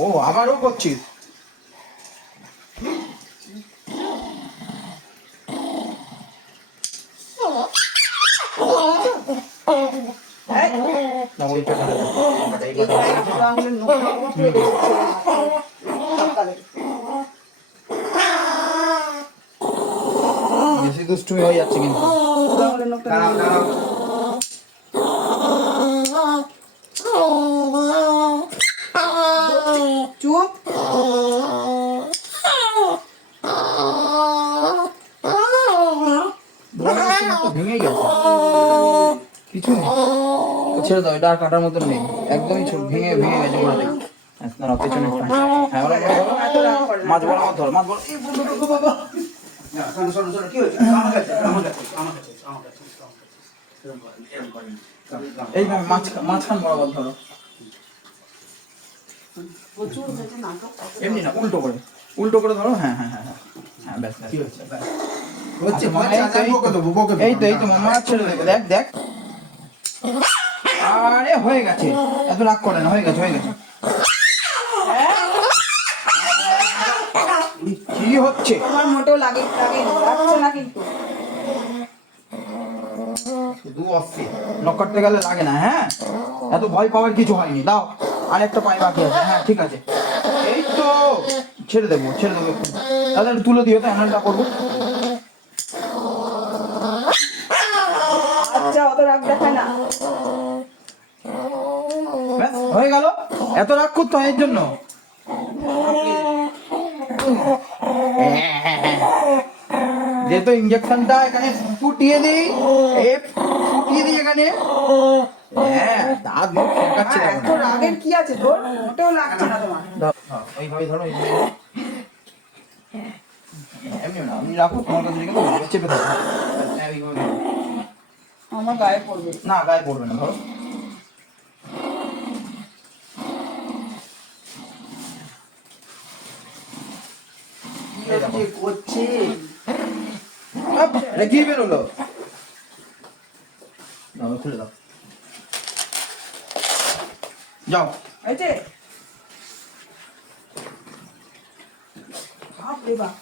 ও আবারও করছিস? বেশি দুষ্টুমি হয়ে যাচ্ছে কিন্তু। চুপ। ভেঙে গেছে কিছু নেই, ছেড়ে দাও, এটা আর কাটার মতন নেই, একদমই ভেঙে ভেঙে গেছে পুরো। পেছনে মাছ বড় মাছ ধর, মাছ বড়। এই মাঝখান বরাবর ধরো, এমনি না, উল্টো করে, উল্টো করে ধরো। হ্যাঁ হ্যাঁ হ্যাঁ হ্যাঁ, ব্যাস ব্যাস। এই তো এই তো মামা, ছেড়ে দেবো। দেখ দেখ, আরে হয়ে গেছে, এত রাগ করে না, হয়ে গেছে হয়ে গেছে। কি হচ্ছে? আমার মোটেও লাগছে না কিন্তু। শুধু অস্থির, নক করতে গেলে লাগে না। হ্যাঁ, এত ভয় পাওয়ার কিছু হয়নি। দাও, আর একটা পায়ে বাকি আছে। হ্যাঁ ঠিক আছে, এই তো ছেড়ে দেবো ছেড়ে দেবো একটু। তাহলে একটু তুলে দিও তো, হ্যান্ডেলটা করবো। আচ্ছা, অত রাগ দেখায় না। ব্যাস হয়ে গেল। এত রাগ করতে হয় এর জন্য? যেহেতু ইঞ্জেকশনটা এখানে ফুটিয়ে দিই, ফুটিয়ে দিই এখানে। হ্যাঁ, দাঁত মুখ ফেকাচ্ছে। এত রাগের কি আছে তোর? মোটেও লাগছে না তোমার। এইভাবে ধরো, এমনি না, আমি রাখো তোমার কাছে, রেখে দেবো, চেপে ধরো। আমার গায়ে পড়বে না, গায়ে পড়বে না, ধরো। করছে। কি বেরোলো? খুলে দাও, যাও। হয়েছে? বাপ রে বাপ।